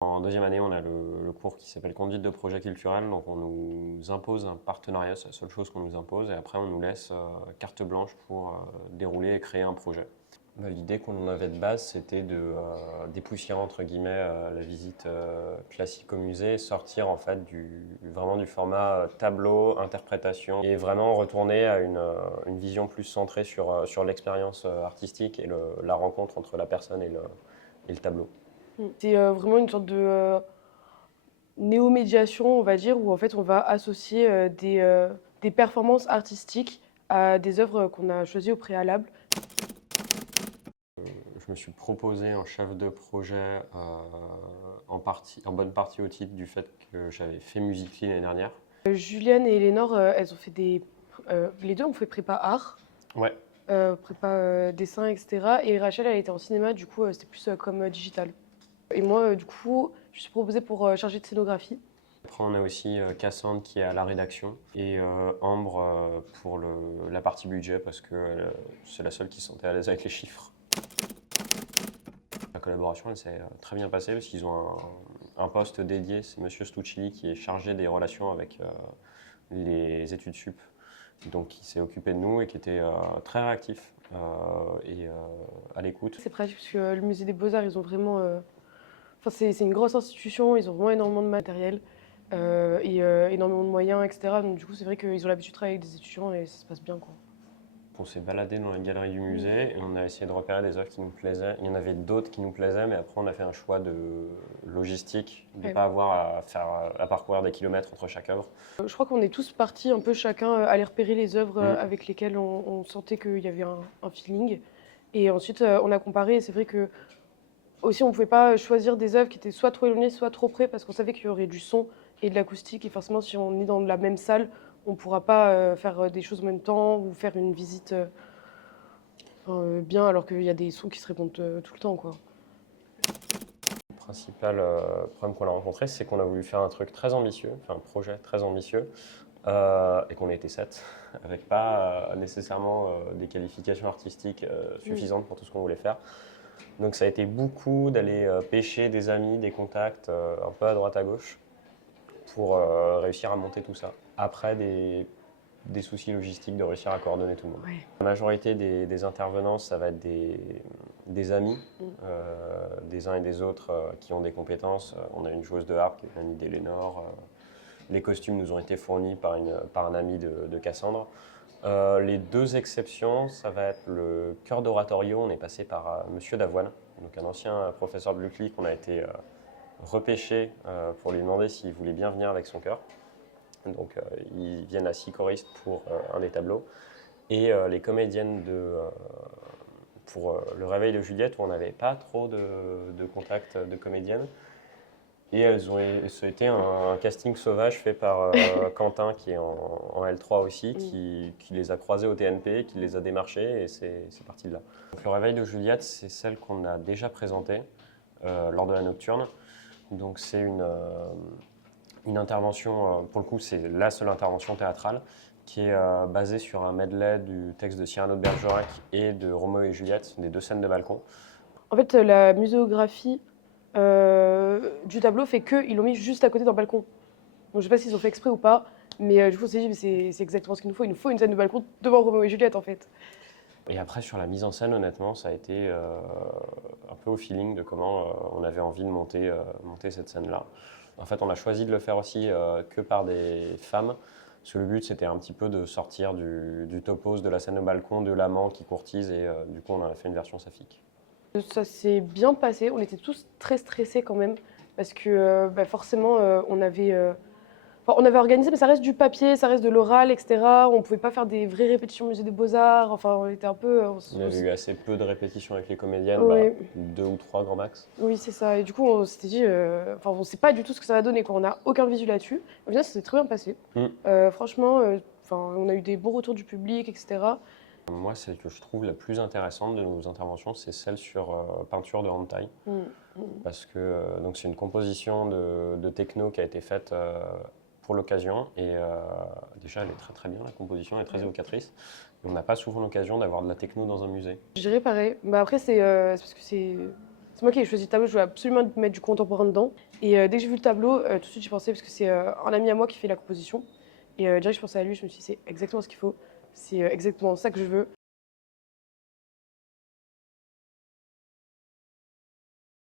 En deuxième année, on a le cours qui s'appelle conduite de projet culturel. Donc, on nous impose un partenariat, c'est la seule chose qu'on nous impose. Et après, on nous laisse carte blanche pour dérouler et créer un projet. L'idée qu'on avait de base, c'était de dépoussiérer entre guillemets la visite classique au musée, sortir en fait vraiment du format tableau, interprétation, et vraiment retourner à une vision plus centrée sur l'expérience artistique et la rencontre entre la personne et le tableau. C'est vraiment une sorte de néo-médiation, on va dire, où en fait on va associer des performances artistiques à des œuvres qu'on a choisies au préalable. Je me suis proposé un chef de projet en bonne partie au titre du fait que j'avais fait Musical.ly l'année dernière. Juliane et Lénore, elles ont fait les deux ont fait prépa art, Ouais. prépa dessin, etc. Et Rachel, elle était en cinéma, du coup, c'était plus comme digital. Et moi, du coup, je suis proposée pour chargée de scénographie. Après, on a aussi Cassandre qui est à la rédaction et Ambre pour la partie budget parce que c'est la seule qui se sentait à l'aise avec les chiffres. La collaboration, elle s'est très bien passée parce qu'ils ont un poste dédié, c'est Monsieur Stuccilli qui est chargé des relations avec les études sup, donc il s'est occupé de nous et qui était très réactif et à l'écoute. C'est pratique parce que le musée des Beaux-Arts, ils ont vraiment. Enfin, c'est une grosse institution, ils ont vraiment énormément de matériel et énormément de moyens, etc. Donc, du coup, c'est vrai qu'ils ont l'habitude de travailler avec des étudiants et ça se passe bien, quoi. On s'est baladé dans les galeries du musée et on a essayé de repérer des œuvres qui nous plaisaient. Il y en avait d'autres qui nous plaisaient, mais après on a fait un choix de logistique, de ne Ouais. pas avoir à parcourir des kilomètres entre chaque œuvre. Je crois qu'on est tous partis un peu chacun aller repérer les œuvres avec Mm. lesquelles on sentait qu'il y avait un feeling. Et ensuite, on a comparé et c'est vrai que aussi on ne pouvait pas choisir des œuvres qui étaient soit trop éloignées, soit trop près parce qu'on savait qu'il y aurait du son et de l'acoustique. Et forcément, si on est dans la même salle, on ne pourra pas faire des choses en même temps ou faire une visite bien alors qu'il y a des sons qui se répondent tout le temps, quoi. Le principal problème qu'on a rencontré, c'est qu'on a voulu faire un truc très ambitieux, enfin un projet très ambitieux, et qu'on a été 7, avec pas nécessairement des qualifications artistiques suffisantes pour tout ce qu'on voulait faire. Donc ça a été beaucoup d'aller pêcher des amis, des contacts, un peu à droite à gauche, pour réussir à monter tout ça. Après, des soucis logistiques de réussir à coordonner tout le monde. Ouais. La majorité des intervenants, ça va être des amis, des uns et des autres qui ont des compétences. On a une joueuse de harpe qui est une amie d'Elénore. Les costumes nous ont été fournis par un ami de Cassandre. Les deux exceptions, ça va être le chœur d'oratorio. On est passé par Monsieur Davoine, donc un ancien professeur de Blucly qu'on a été repêché pour lui demander s'il voulait bien venir avec son chœur. Donc ils viennent à 6 choristes pour un des tableaux. Et les comédiennes pour le réveil de Juliette, où on n'avait pas trop de contact de comédiennes. Et ça a été un casting sauvage fait par Quentin, qui est en L3 aussi, qui les a croisés au TNP, qui les a démarchés, et c'est parti de là. Donc, le réveil de Juliette, c'est celle qu'on a déjà présentée lors de la nocturne. Donc c'est une intervention, pour le coup, c'est la seule intervention théâtrale qui est basée sur un medley du texte de Cyrano de Bergerac et de Roméo et Juliette, des deux scènes de balcon. En fait, la muséographie du tableau fait qu'ils l'ont mis juste à côté d'un balcon. Donc, je sais pas s'ils ont fait exprès ou pas, mais du coup, on s'est dit, mais c'est exactement ce qu'il nous faut. Il nous faut une scène de balcon devant Roméo et Juliette, en fait. Et après, sur la mise en scène, honnêtement, ça a été un peu au feeling de comment on avait envie de monter cette scène-là. En fait, on a choisi de le faire aussi que par des femmes, parce que le but, c'était un petit peu de sortir du topos, de la scène de balcon, de l'amant qui courtise, et du coup, on en a fait une version saphique. Ça s'est bien passé. On était tous très stressés quand même, parce que forcément, on avait organisé, mais ça reste du papier, ça reste de l'oral, etc. On pouvait pas faire des vraies répétitions au musée des Beaux-Arts. Enfin, on était un peu. On avait eu assez peu de répétitions avec les comédiennes, Oui, 2 ou 3 grand max. oui, c'est ça. Et du coup, on s'était dit, enfin, on sait pas du tout ce que ça va donner, quoi. On n'a aucun visu là-dessus. Au final, ça s'est très bien passé. Mm. Franchement, enfin, on a eu des bons retours du public, etc. Moi, celle que je trouve la plus intéressante de nos interventions, c'est celle sur peinture de hand-tie. Mm, mm. Parce que donc c'est une composition de techno qui a été faite pour l'occasion. Et déjà, elle est très très bien, la composition, elle est très évocatrice. Et on n'a pas souvent l'occasion d'avoir de la techno dans un musée. Je dirais pareil. Bah après, c'est parce que C'est moi qui ai choisi le tableau, je voulais absolument mettre du contemporain dedans. Et dès que j'ai vu le tableau, tout de suite j'y pensais parce que c'est un ami à moi qui fait la composition. Et direct je pensais à lui, je me suis dit c'est exactement ce qu'il faut, c'est exactement ça que je veux.